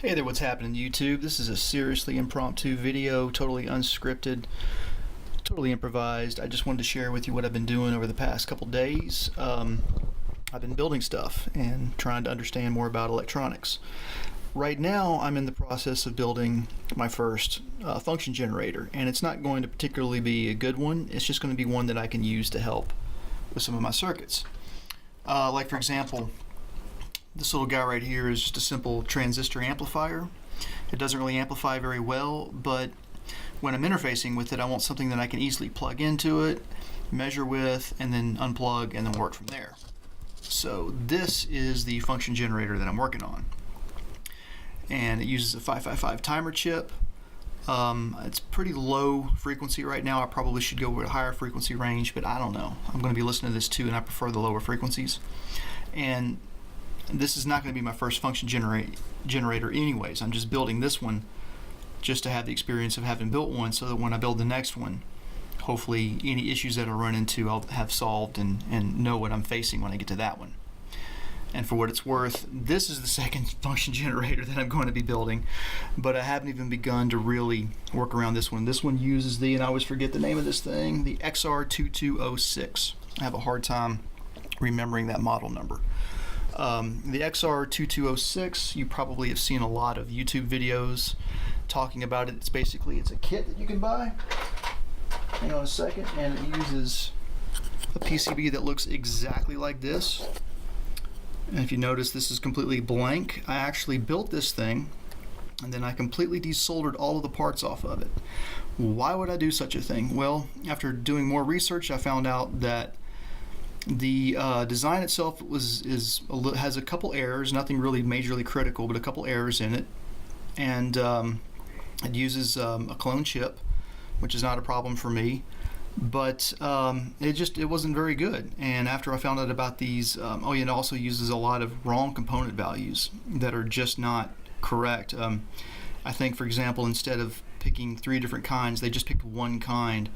Hey there, what's happening YouTube? This is a seriously impromptu video, totally unscripted, totally improvised. I just wanted to share with you what I've been doing over the past couple days. I've been building stuff and trying to understand more about electronics. Right now I'm in the process of building my first function generator, and it's not going to particularly be a good one. It's just going to be one that I can use to help with some of my circuits. Like for example, this little guy right here is just a simple transistor amplifier. It doesn't really amplify very well, but when I'm interfacing with it, I want something that I can easily plug into it, measure with, and then unplug and then work from there. So this is the function generator that I'm working on. And it uses a 555 timer chip. It's pretty low frequency right now. I probably should go with a higher frequency range, but I don't know. I'm going to be listening to this too, and I prefer the lower frequencies. And this is not going to be my first function generator anyways. I'm just building this one just to have the experience of having built one, so that when I build the next one, hopefully any issues that I run into I'll have solved and know what I'm facing when I get to that one. And for what it's worth, this is the second function generator that I'm going to be building, but I haven't even begun to really work around this one. This one uses and I always forget the name of this thing, the XR2206. I have a hard time remembering that model number. The XR2206, you probably have seen a lot of YouTube videos talking about it. It's a kit that you can buy. Hang on a second, and it uses a PCB that looks exactly like this. And if you notice, this is completely blank. I actually built this thing, and then I completely desoldered all of the parts off of it. Why would I do such a thing? Well, after doing more research, I found out that the design itself has a couple errors, nothing really majorly critical, but a couple errors in it. And it uses a clone chip, which is not a problem for me, but it wasn't very good. And after I found out about these, it also uses a lot of wrong component values that are just not correct. I think, for example, instead of picking 3 different kinds, they just picked one kind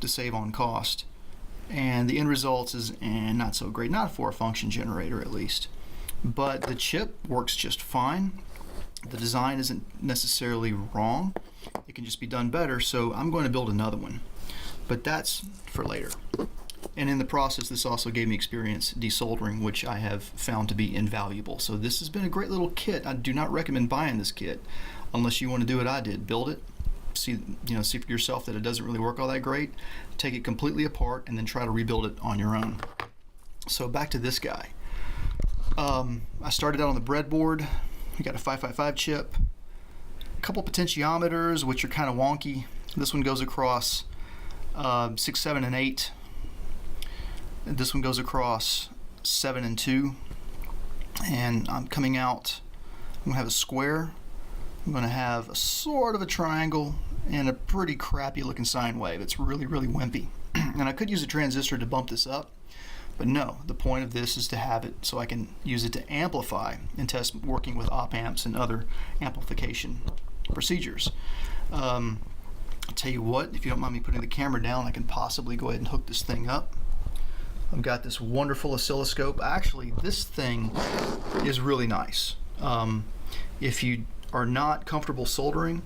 to save on cost. And the end result is not so great, not for a function generator at least. But the chip works just fine. The design isn't necessarily wrong. It can just be done better, so I'm going to build another one. But that's for later. And in the process, this also gave me experience desoldering, which I have found to be invaluable. So this has been a great little kit. I do not recommend buying this kit unless you want to do what I did, build it. See for yourself that it doesn't really work all that great. Take it completely apart and then try to rebuild it on your own. So back to this guy. I started out on the breadboard. We got a 555 chip, a couple potentiometers, which are kind of wonky. This one goes across 6, 7, and 8. This one goes across 7 and 2. And I'm coming out. I'm gonna have a square. I'm going to have a sort of a triangle and a pretty crappy looking sine wave. It's really, really wimpy. And I could use a transistor to bump this up, but no, the point of this is to have it so I can use it to amplify and test working with op amps and other amplification procedures. I'll tell you what, if you don't mind me putting the camera down, I can possibly go ahead and hook this thing up. I've got this wonderful oscilloscope. Actually, this thing is really nice. If you are not comfortable soldering,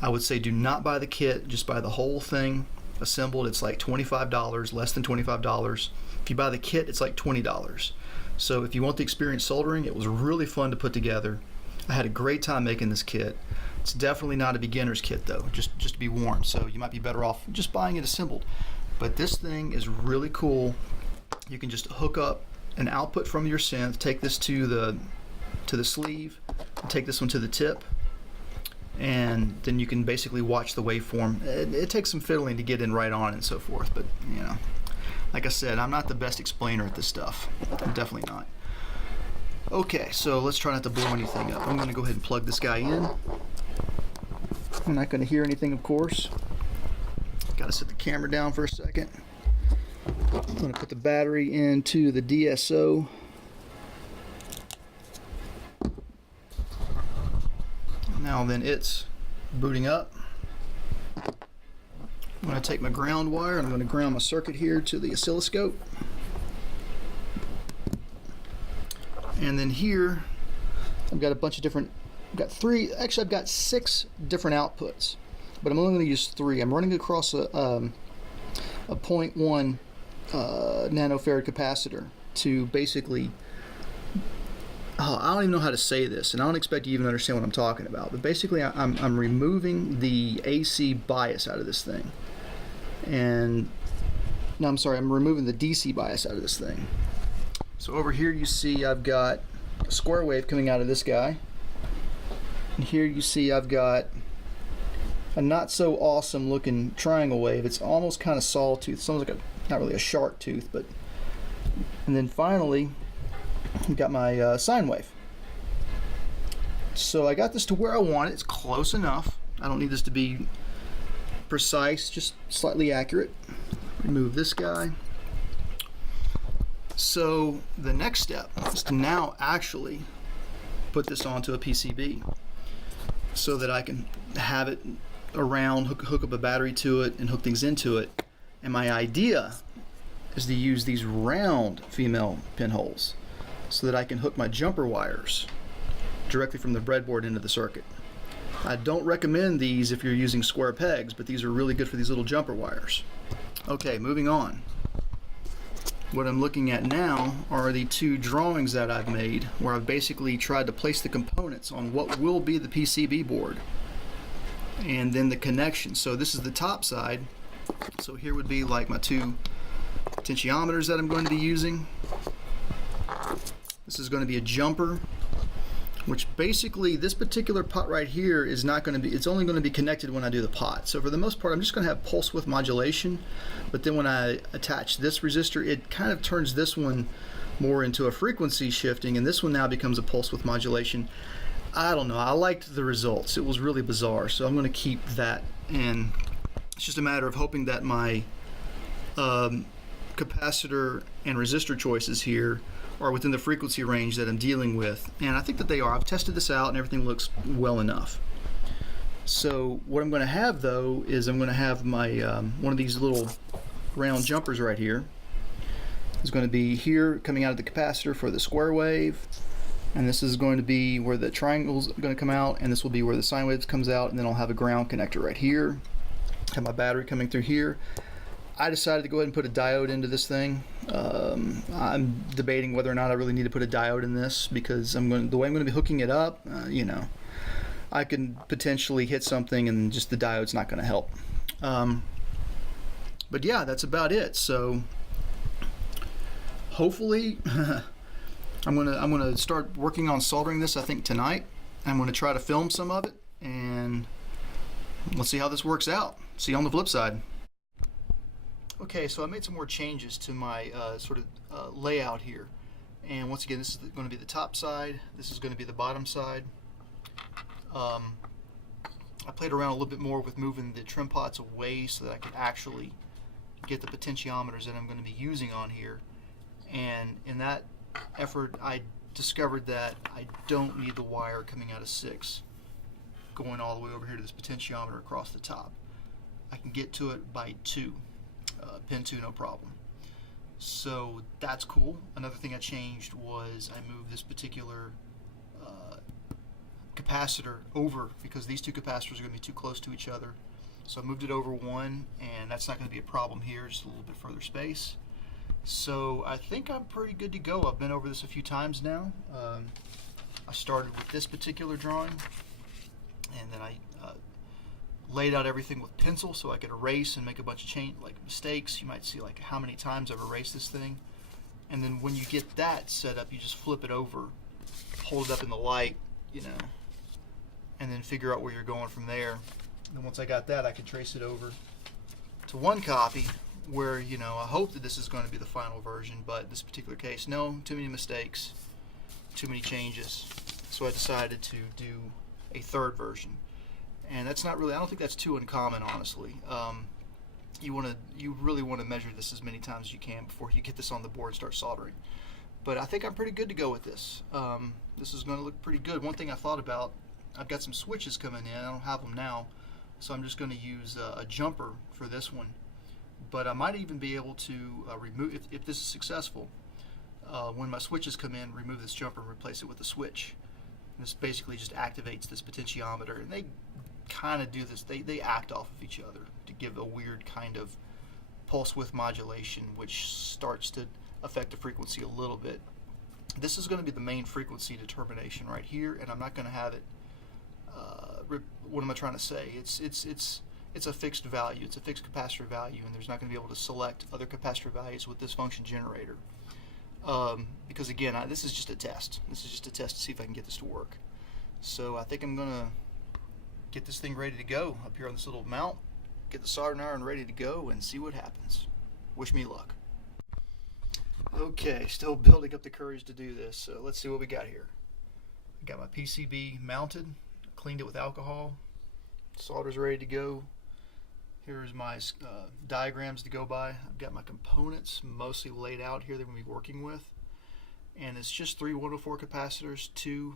I would say do not buy the kit, just buy the whole thing assembled. It's like $25, less than $25. If you buy the kit, it's like $20. So if you want the experience soldering, it was really fun to put together. I had a great time making this kit. It's definitely not a beginner's kit though, just to be warned, so you might be better off just buying it assembled. But this thing is really cool. You can just hook up an output from your synth, take this to the sleeve, take this one to the tip, and then you can basically watch the waveform. It takes some fiddling to get in right on and so forth, but like I said, I'm not the best explainer at this stuff. I'm definitely not. Okay, so let's try not to blow anything up. I'm going to go ahead and plug this guy in. I'm not going to hear anything, of course. Got to set the camera down for a second. I'm going to put the battery into the DSO. Now then, it's booting up. I'm going to take my ground wire and I'm going to ground my circuit here to the oscilloscope. And then here I've got a bunch of different I've got 6 different outputs, but I'm only going to use 3. I'm running across a 0.1 nanofarad capacitor to basically, I don't even know how to say this, and I don't expect you to even understand what I'm talking about, but basically I'm removing the AC bias out of this thing. And no, I'm sorry, I'm removing the DC bias out of this thing. So over here you see I've got a square wave coming out of this guy. And here you see I've got a not so awesome looking triangle wave. It's almost kind of sawtooth. Sounds like not really a shark tooth, but. And then finally, I've got my sine wave. So I got this to where I want it. It's close enough. I don't need this to be precise, just slightly accurate. Remove this guy. So the next step is to now actually put this onto a PCB so that I can have it around, hook up a battery to it and hook things into it. And my idea is to use these round female pinholes so that I can hook my jumper wires directly from the breadboard into the circuit. I don't recommend these if you're using square pegs, but these are really good for these little jumper wires. Okay, moving on. What I'm looking at now are the 2 drawings that I've made where I've basically tried to place the components on what will be the PCB board and then the connection. So this is the top side. So here would be like my 2 potentiometers that I'm going to be using. This is going to be a jumper, which basically this particular pot right here is not going to be, it's only going to be connected when I do the pot. So for the most part I'm just going to have pulse width modulation, but then when I attach this resistor it kind of turns this one more into a frequency shifting, and this one now becomes a pulse width modulation. I don't know, I liked the results. It was really bizarre, so I'm going to keep that, and it's just a matter of hoping that my capacitor and resistor choices here are within the frequency range that I'm dealing with, and I think that they are. I've tested this out and everything looks well enough. So what I'm going to have though is I'm going to have my one of these little round jumpers right here. It's going to be here coming out of the capacitor for the square wave, and this is going to be where the triangle's going to come out, and this will be where the sine waves comes out, and then I'll have a ground connector right here. Have my battery coming through here. I decided to go ahead and put a diode into this thing. I'm debating whether or not I really need to put a diode in this because the way I'm going to be hooking it up, you know, I can potentially hit something and just the diode's not going to help. But yeah, that's about it. So hopefully I'm gonna start working on soldering this, I think, tonight. I'm going to try to film some of it, and let's see how this works out. See you on the flip side. Okay, so I made some more changes to my layout here, and once again, this is going to be the top side, this is going to be the bottom side. I played around a little bit more with moving the trim pots away so that I could actually get the potentiometers that I'm going to be using on here, and in that effort I discovered that I don't need the wire coming out of 6 going all the way over here to this potentiometer across the top. I can get to it by 2. Pin 2, no problem. So that's cool. Another thing I changed was I moved this particular capacitor over because these 2 capacitors are going to be too close to each other. So I moved it over 1, and that's not going to be a problem here, just a little bit further space. So I think I'm pretty good to go. I've been over this a few times now. I started with this particular drawing, and then I laid out everything with pencil so I could erase and make a bunch of mistakes. You might see like how many times I've erased this thing. And then when you get that set up, you just flip it over, hold it up in the light, you know, and then figure out where you're going from there. And then once I got that, I could trace it over to one copy where, you know, I hope that this is going to be the final version, but in this particular case, no, too many mistakes, too many changes. So I decided to do a 3rd version. And that's not really, I don't think that's too uncommon, honestly. You really want to measure this as many times as you can before you get this on the board and start soldering. But I think I'm pretty good to go with this. This is going to look pretty good. One thing I thought about, I've got some switches coming in. I don't have them now, so I'm just going to use a jumper for this one. But I might even be able to remove, if this is successful, when my switches come in, remove this jumper and replace it with a switch. This basically just activates this potentiometer, and they kind of do this. They act off of each other to give a weird kind of pulse width modulation, which starts to affect the frequency a little bit. This is going to be the main frequency determination right here, and I'm not going to have it. What am I trying to say? It's a fixed value. It's a fixed capacitor value, and there's not going to be able to select other capacitor values with this function generator. Because again, this is just a test. This is just a test to see if I can get this to work. So I think I'm going to get this thing ready to go up here on this little mount, get the soldering iron ready to go, and see what happens. Wish me luck. Okay, still building up the courage to do this, so let's see what we got here. I got my PCB mounted, cleaned it with alcohol, solder's ready to go. Here's my diagrams to go by. I've got my components mostly laid out here that we're going to be working with. And it's just 3 104 capacitors, 2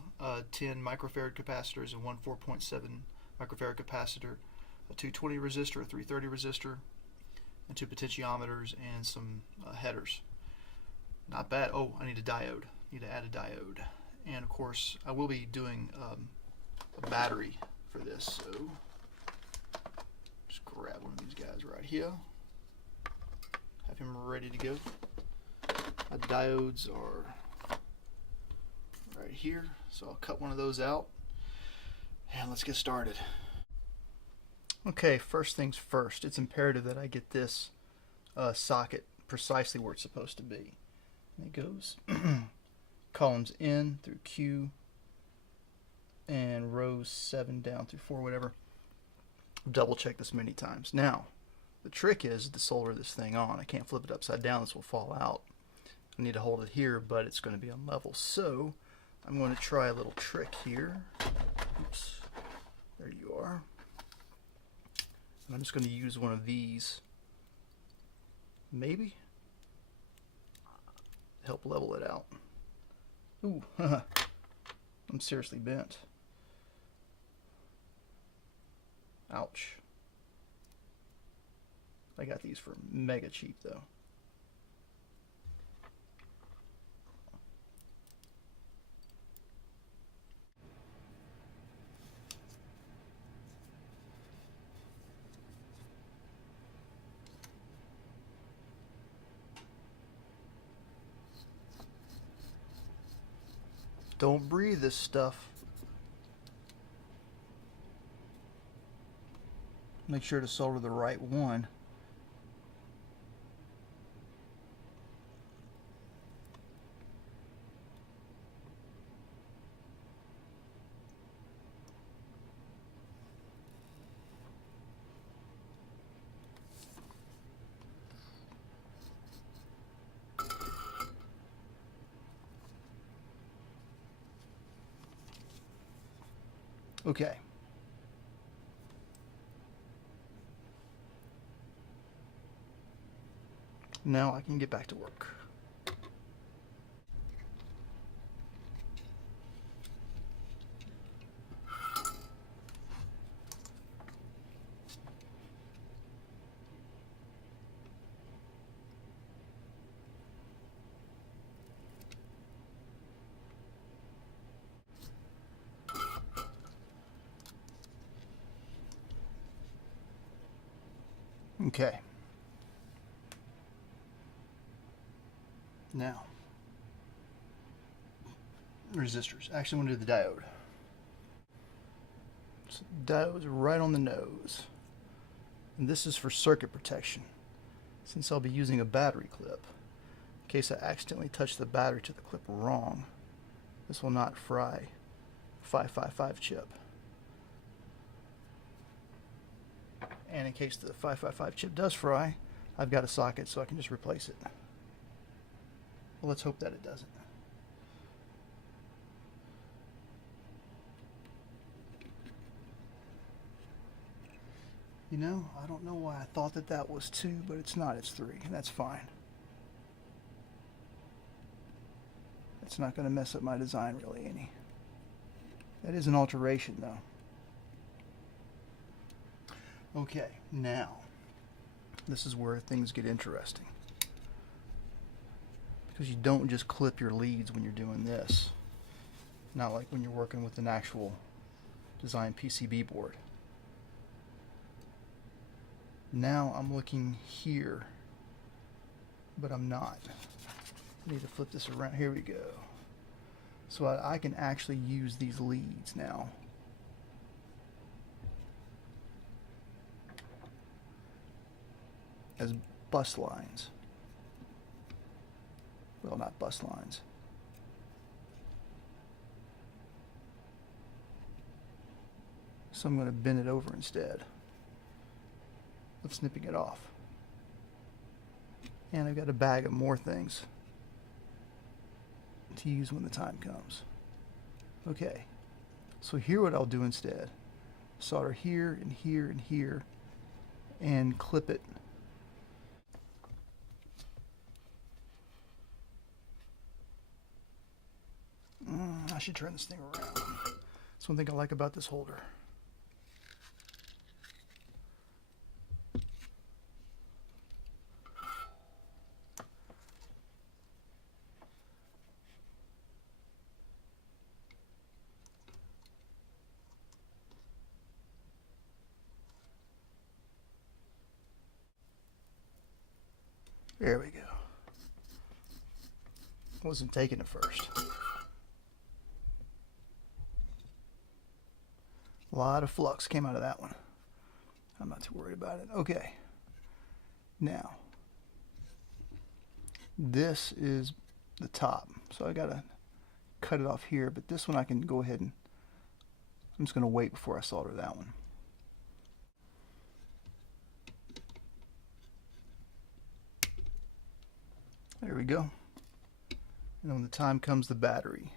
10 microfarad capacitors, and 1 4.7 microfarad capacitor, a 220 resistor, a 330 resistor, and 2 potentiometers, and some headers. Not bad. Oh, I need a diode. Need to add a diode. And of course, I will be doing a battery for this, so just grab one of these guys right here. Have him ready to go. My diodes are right here, so I'll cut one of those out and let's get started. Okay, first things first, it's imperative that I get this socket precisely where it's supposed to be. And it goes columns N through Q and rows 7 down through 4, whatever. Double check this many times. Now, the trick is to solder this thing on. I can't flip it upside down, this will fall out. I need to hold it here, but it's going to be on level. So I'm going to try a little trick here. Oops, there you are. And I'm just going to use one of these, maybe, help level it out. Ooh, I'm seriously bent. Ouch. I got these for mega cheap though. Don't breathe this stuff. Make sure to solder the right one. Okay. Now I can get back to work. Okay. Now, resistors. Actually, I'm going to do the diode. So the diode's right on the nose. And this is for circuit protection, since I'll be using a battery clip. In case I accidentally touch the battery to the clip wrong, this will not fry 555 chip. And in case the 555 chip does fry, I've got a socket so I can just replace it. Well, let's hope that it doesn't. You know, I don't know why I thought that that was 2, but it's not, it's 3, and that's fine. It's not going to mess up my design really any. That is an alteration though. Okay, now, this is where things get interesting. Because you don't just clip your leads when you're doing this. not like when you're working with an actual design PCB board. Now I'm looking here, but I'm not. I need to flip this around. Here we go. So I can actually use these leads now. As bus lines. Well, not bus lines. So I'm going to bend it over instead of snipping it off. And I've got a bag of more things to use when the time comes. Okay, so here what I'll do instead, solder here and here and here and clip it. I should turn this thing around. That's one thing I like about this holder. There we go. Wasn't taking it first. A lot of flux came out of that one. I'm not too worried about it. Okay. Now, this is the top. So I gotta cut it off here, but this one I can go ahead and I'm just gonna wait before I solder that one. There we go. And then when the time comes, the battery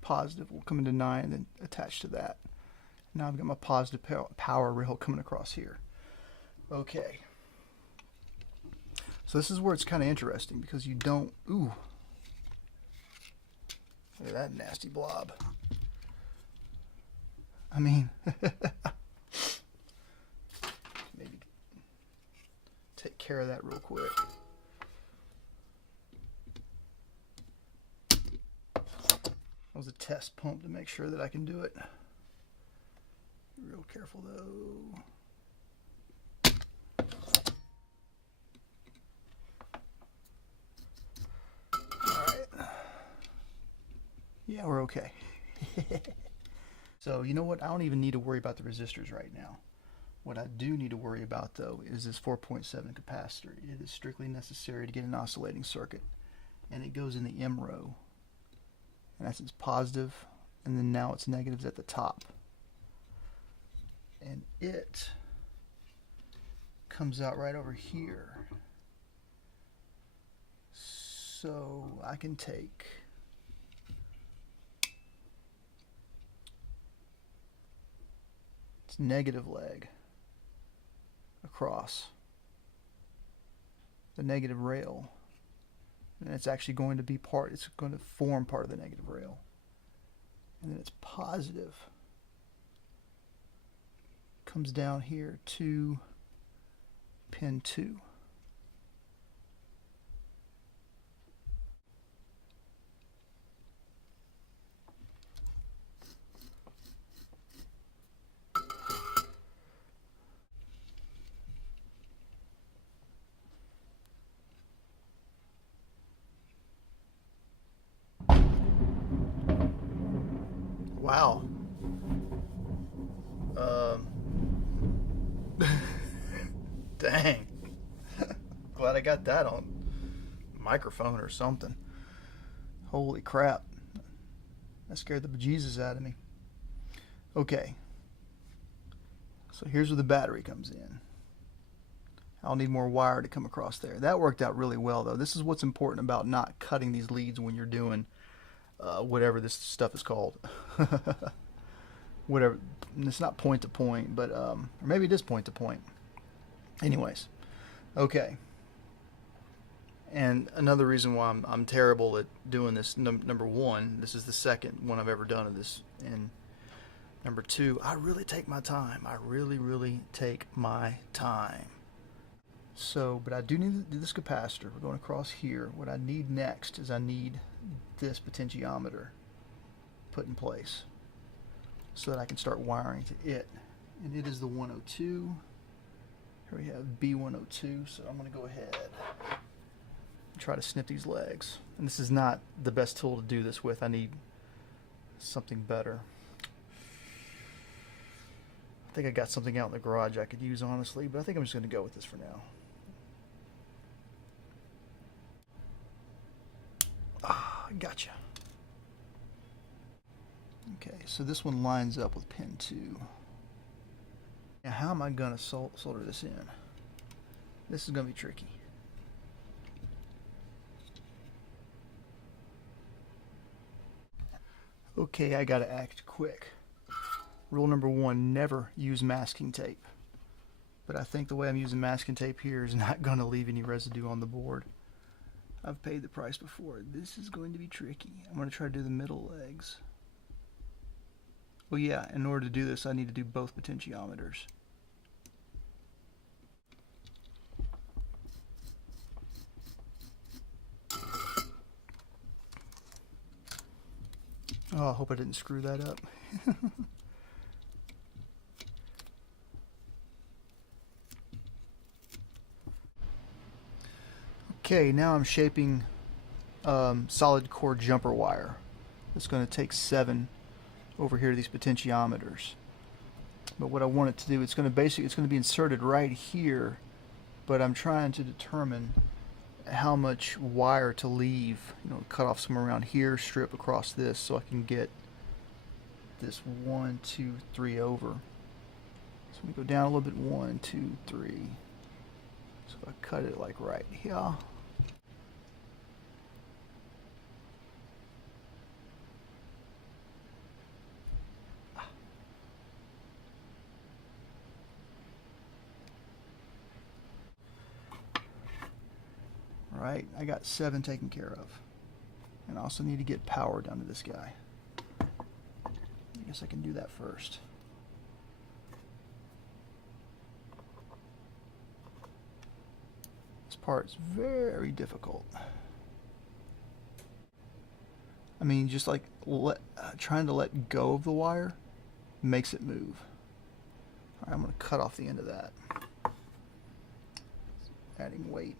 positive will come into 9 and then attach to that. Now I've got my positive power rail coming across here. Okay. So this is where it's kind of interesting because you don't, ooh, look at that nasty blob. I mean, maybe take care of that real quick. That was a test pump to make sure that I can do it. Be real careful though. Alright. Yeah, we're okay. So, you know what? I don't even need to worry about the resistors right now. What I do need to worry about though is this 4.7 capacitor. It is strictly necessary to get an oscillating circuit. And it goes in the M row. And that's its positive, and then now its negatives at the top. And it comes out right over here. So I can take its negative leg across the negative rail. And it's actually going to be it's going to form part of the negative rail. And then it's positive. Comes down here to pin 2. Wow. Dang. Glad I got that on microphone or something. Holy crap. That scared the bejesus out of me. Okay. So here's where the battery comes in. I'll need more wire to come across there. That worked out really well though. This is what's important about not cutting these leads when you're doing whatever this stuff is called. Whatever. It's not point to point, but or maybe it is point to point. Anyways, okay. And another reason why I'm terrible at doing this, number one, this is the second one I've ever done of this, and number two, I really take my time. I really take my time. So, but I do need this capacitor. We're going across here. What I need next is I need this potentiometer put in place so that I can start wiring to it. And it is the 102. Here we have B102, so I'm going to go ahead and try to snip these legs. And this is not the best tool to do this with. I need something better. I think I got something out in the garage I could use, honestly, but I think I'm just going to go with this for now. Ah, gotcha. Okay, so this one lines up with pin 2. Now, how am I going to solder this in? This is going to be tricky. Okay, I got to act quick. Rule number 1, never use masking tape. But I think the way I'm using masking tape here is not going to leave any residue on the board. I've paid the price before. This is going to be tricky. I'm going to try to do the middle legs. Well, yeah, in order to do this, I need to do both potentiometers. Oh, I hope I didn't screw that up. Okay, now I'm shaping solid core jumper wire. It's going to take 7 over here to these potentiometers. But what I want it to do, it's going to be inserted right here, but I'm trying to determine how much wire to leave, cut off somewhere around here, strip across this so I can get this 1, 2, 3 over. So we go down a little bit, 1, 2, 3. So I cut it like right here. Right, I got 7 taken care of. And I also need to get power down to this guy. I guess I can do that first. This part's very difficult. I mean, just like trying to let go of the wire makes it move. All right, I'm going to cut off the end of that. Adding weight.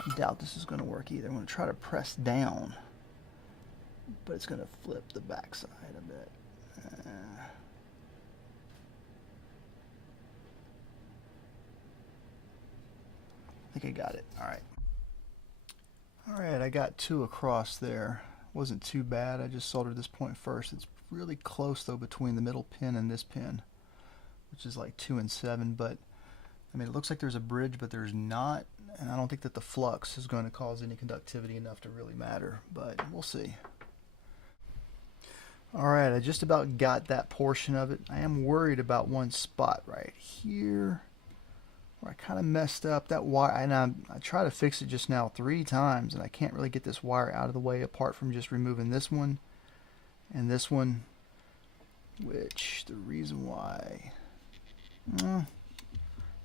I doubt this is going to work either. I'm going to try to press down, but it's going to flip the backside a bit. I think I got it. Alright. Alright, I got 2 across there. Wasn't too bad. I just soldered this point first. It's really close though between the middle pin and this pin, which is like 2 and 7, but I mean, it looks like there's a bridge, but there's not, and I don't think that the flux is going to cause any conductivity enough to really matter, but we'll see. Alright, I just about got that portion of it. I am worried about one spot right here where I kind of messed up that wire, and I tried to fix it just now 3 times, and I can't really get this wire out of the way apart from just removing this one and this one, which the reason why...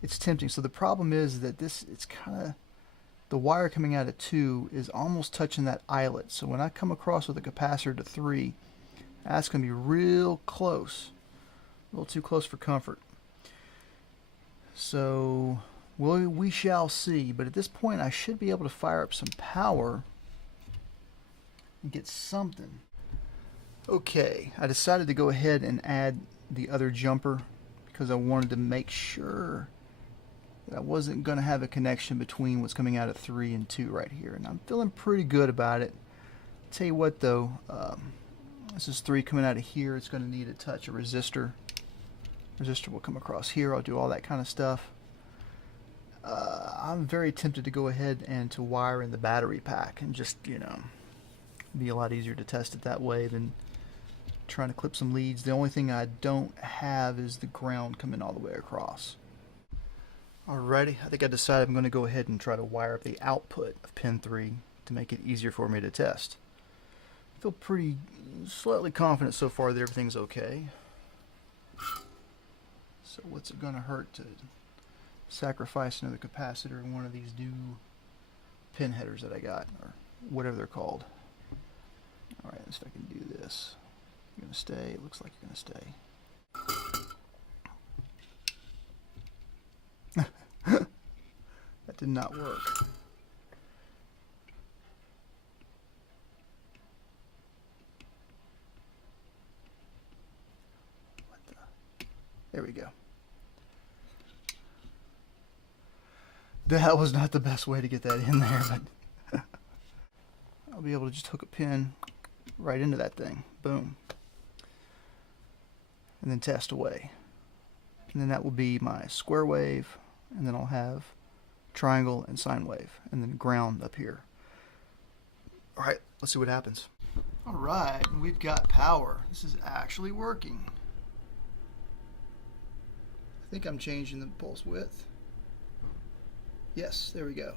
it's tempting. So the problem is that it's kind of, the wire coming out of 2 is almost touching that eyelet. So when I come across with a capacitor to 3, that's going to be real close. A little too close for comfort. So we shall see. But at this point I should be able to fire up some power and get something. Okay, I decided to go ahead and add the other jumper because I wanted to make sure that I wasn't going to have a connection between what's coming out of 3 and 2 right here, and I'm feeling pretty good about it. Tell you what though, this is 3 coming out of here. It's going to need to touch a resistor. Resistor will come across here. I'll do all that kind of stuff. I'm very tempted to go ahead and to wire in the battery pack and just, be a lot easier to test it that way than trying to clip some leads. The only thing I don't have is the ground coming all the way across. Alrighty, I think I decided I'm going to go ahead and try to wire up the output of pin 3 to make it easier for me to test. I feel pretty slightly confident so far that everything's okay. So what's it going to hurt to sacrifice another capacitor in one of these new pin headers that I got, or whatever they're called. Alright, let's see if I can do this. You're going to stay. It looks like you're going to stay. That did not work. What the? There we go. That was not the best way to get that in there, but I'll be able to just hook a pin right into that thing. Boom. And then test away. And then that will be my square wave, and then I'll have triangle and sine wave, and then ground up here. Alright, let's see what happens. Alright, we've got power. This is actually working. I think I'm changing the pulse width. Yes, there we go.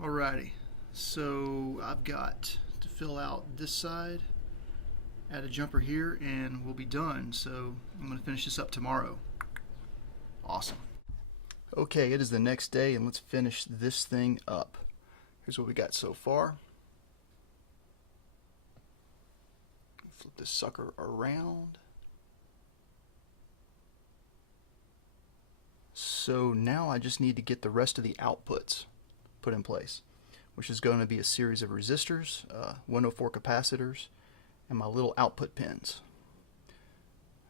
Alrighty, so I've got to fill out this side, add a jumper here, and we'll be done. So I'm going to finish this up tomorrow. Awesome. Okay, it is the next day, and let's finish this thing up. Here's what we got so far. Flip this sucker around. So now I just need to get the rest of the outputs put in place, which is going to be a series of resistors, 104 capacitors, and my little output pins.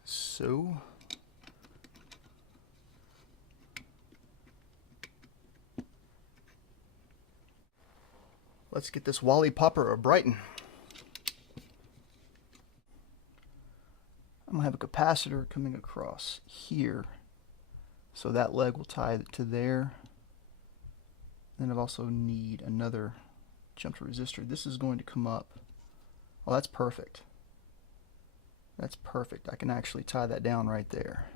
So let's get this Wally Popper a Brighton. I'm going to have a capacitor coming across here. So that leg will tie to there. Then I also need another jump to resistor. This is going to come up. Oh, that's perfect. That's perfect. I can actually tie that down right there.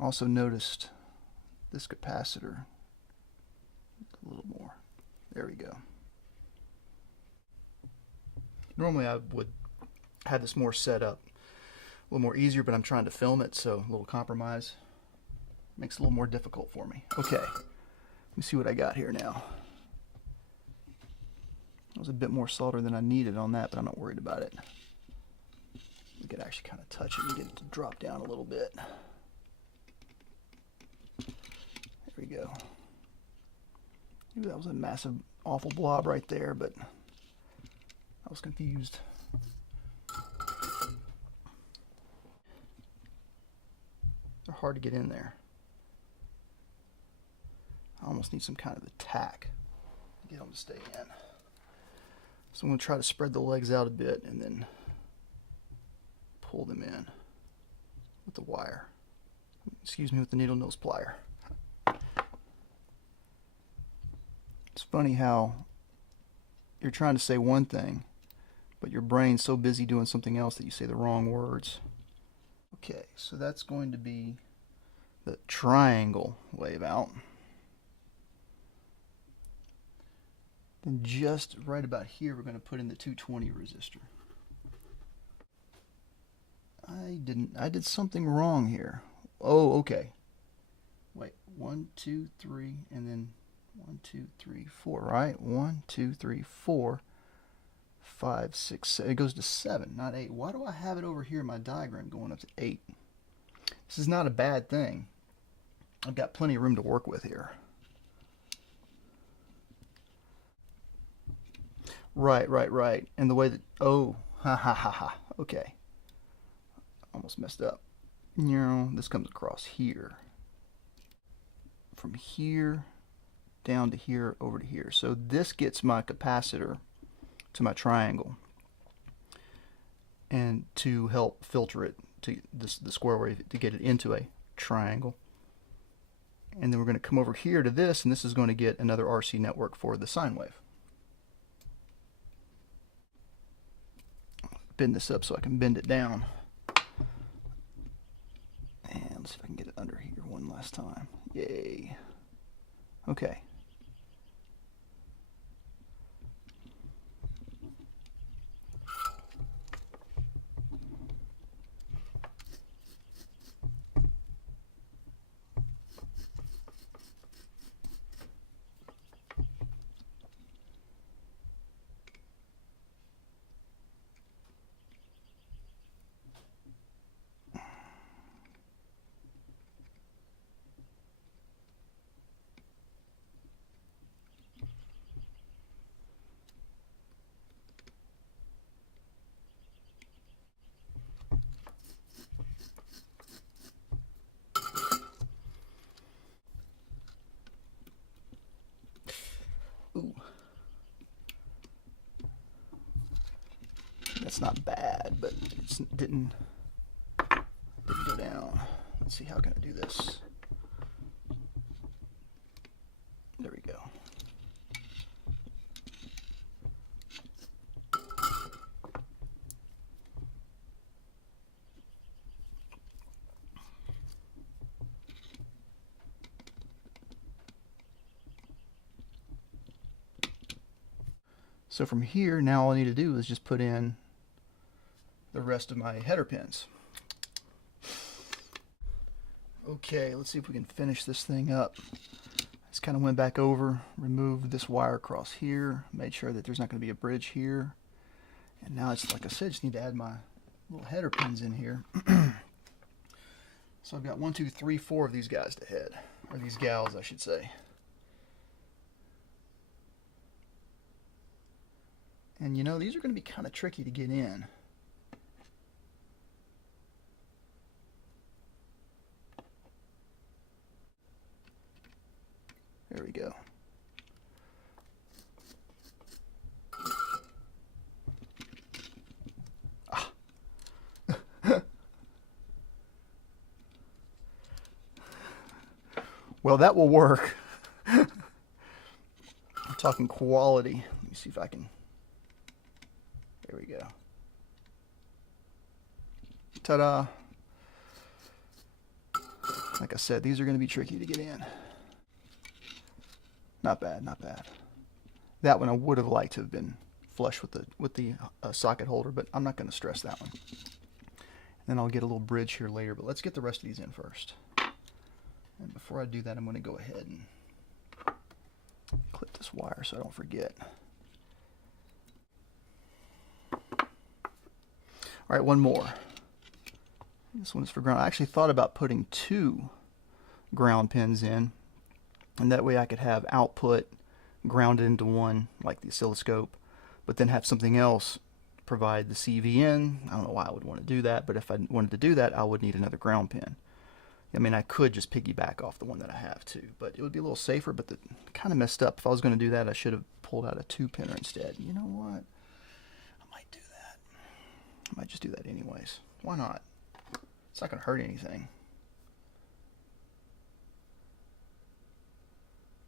Also noticed this capacitor a little more. There we go. Normally I would have this more set up a little more easier, but I'm trying to film it, so a little compromise makes it a little more difficult for me. Okay, let me see what I got here now. That was a bit more solder than I needed on that, but I'm not worried about it. We could actually kind of touch it and get it to drop down a little bit. There we go. Maybe that was a massive, awful blob right there, but I was confused. They're hard to get in there. I almost need some kind of a tack to get them to stay in. So I'm going to try to spread the legs out a bit and then pull them in with the wire. Excuse me, with the needle nose plier. It's funny how you're trying to say one thing, but your brain's so busy doing something else that you say the wrong words. Okay, so that's going to be the triangle wave out. Then just right about here, we're going to put in the 220 resistor. I did something wrong here. Oh, okay. Wait, 1, 2, 3, and then 1, 2, 3, 4, right? 1, 2, 3, 4, 5, 6, 7. It goes to 7, not 8. Why do I have it over here in my diagram going up to 8? This is not a bad thing. I've got plenty of room to work with here. Right. And the way that, oh, ha. Okay. Almost messed up. This comes across here. From here down to here, over to here. So this gets my capacitor to my triangle, and to help filter it to the square wave to get it into a triangle. And then we're going to come over here to this, and this is going to get another RC network for the sine wave. Bend this up so I can bend it down. And let's see if I can get it under here one last time. Yay. Okay. It's not bad, but it didn't go down. Let's see, how can I do this? There we go. So from here, now all I need to do is just put in the rest of my header pins. Okay, let's see if we can finish this thing up. Just kind of went back over, removed this wire across here, made sure that there's not going to be a bridge here. And now it's, like I said, just need to add my little header pins in here. So I've got 1, 2, 3, 4 of these guys to head, or these gals, I should say. And you know, these are going to be kind of tricky to get in. There we go. Ah. Well, that will work. I'm talking quality. Let me see if I can. There we go. Ta-da. Like I said, these are going to be tricky to get in. Not bad, not bad. That one I would have liked to have been flush with the socket holder, but I'm not going to stress that one. And then I'll get a little bridge here later, but let's get the rest of these in first. And before I do that, I'm going to go ahead and clip this wire so I don't forget. All right, one more. This one is for ground. I actually thought about putting 2 ground pins in, and that way I could have output grounded into one, like the oscilloscope, but then have something else provide the CV in. I don't know why I would want to do that, but if I wanted to do that, I would need another ground pin. I mean, I could just piggyback off the one that I have too, but it would be a little safer, but kind of messed up. If I was going to do that, I should have pulled out a 2-pinner instead. You know what? I might do that. I might just do that anyways. Why not? It's not going to hurt anything.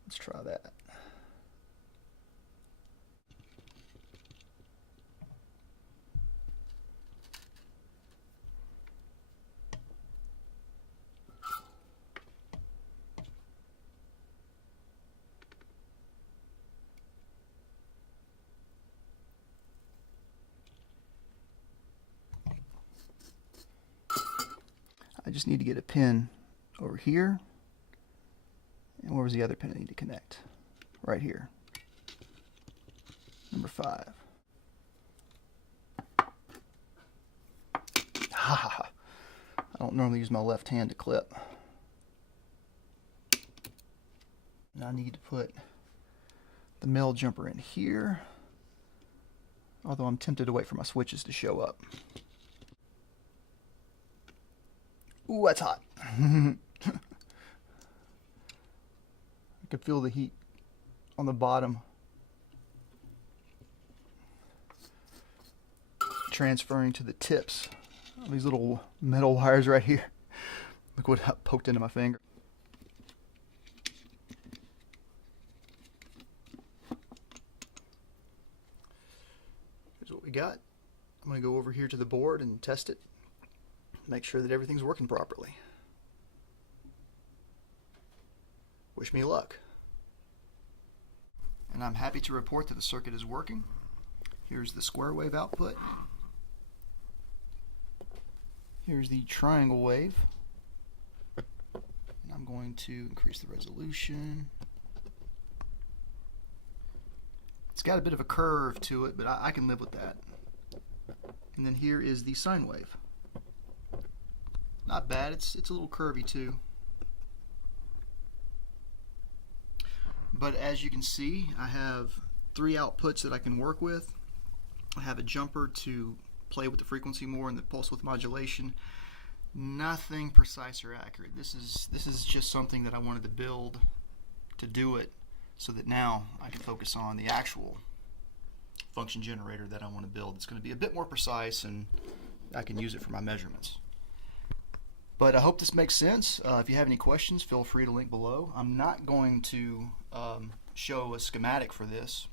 Let's try that. I just need to get a pin over here. And where was the other pin I need to connect? Right here. Number 5. Ha ha ha. I don't normally use my left hand to clip. Now I need to put the male jumper in here. Although I'm tempted to wait for my switches to show up. Ooh, that's hot. I can feel the heat on the bottom transferring to the tips of these little metal wires right here. Look what poked into my finger. Here's what we got. I'm going to go over here to the board and test it. Make sure that everything's working properly. Wish me luck. And I'm happy to report that the circuit is working. Here's the square wave output. Here's the triangle wave. And I'm going to increase the resolution. It's got a bit of a curve to it, but I can live with that. And then here is the sine wave. Not bad, it's a little curvy too. But as you can see, I have 3 outputs that I can work with. I have a jumper to play with the frequency more and the pulse width modulation. Nothing precise or accurate. This is just something that I wanted to build to do it so that now I can focus on the actual function generator that I want to build. It's going to be a bit more precise, and I can use it for my measurements. But I hope this makes sense. If you have any questions, feel free to link below. I'm not going to show a schematic for this.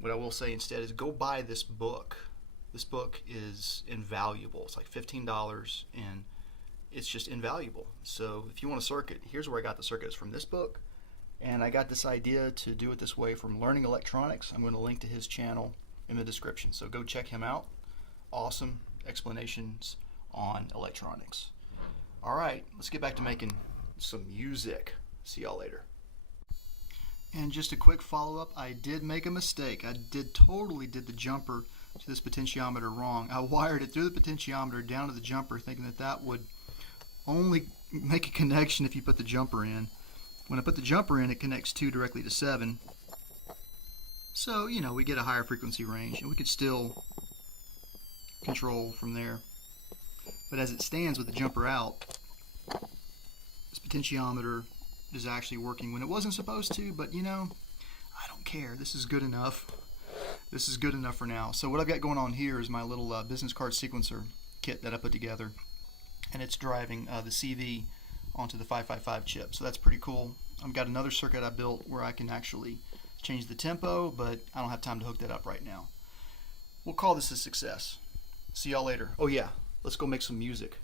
What I will say instead is go buy this book. This book is invaluable. It's like $15, and it's just invaluable. So if you want a circuit, here's where I got the circuit. It's from this book, and I got this idea to do it this way from Learning Electronics. I'm going to link to his channel in the description, so go check him out. Awesome explanations on electronics. Alright, let's get back to making some music. See y'all later. And just a quick follow-up, I did make a mistake. I totally did the jumper to this potentiometer wrong. I wired it through the potentiometer down to the jumper thinking that that would only make a connection if you put the jumper in. When I put the jumper in, it connects 2 directly to 7. So, you know, we get a higher frequency range, and we could still control from there. But as it stands with the jumper out, this potentiometer is actually working when it wasn't supposed to, but you know, I don't care. This is good enough. This is good enough for now. So what I've got going on here is my little business card sequencer kit that I put together, and it's driving the CV onto the 555 chip. So that's pretty cool. I've got another circuit I built where I can actually change the tempo, but I don't have time to hook that up right now. We'll call this a success. See y'all later. Oh yeah, let's go make some music.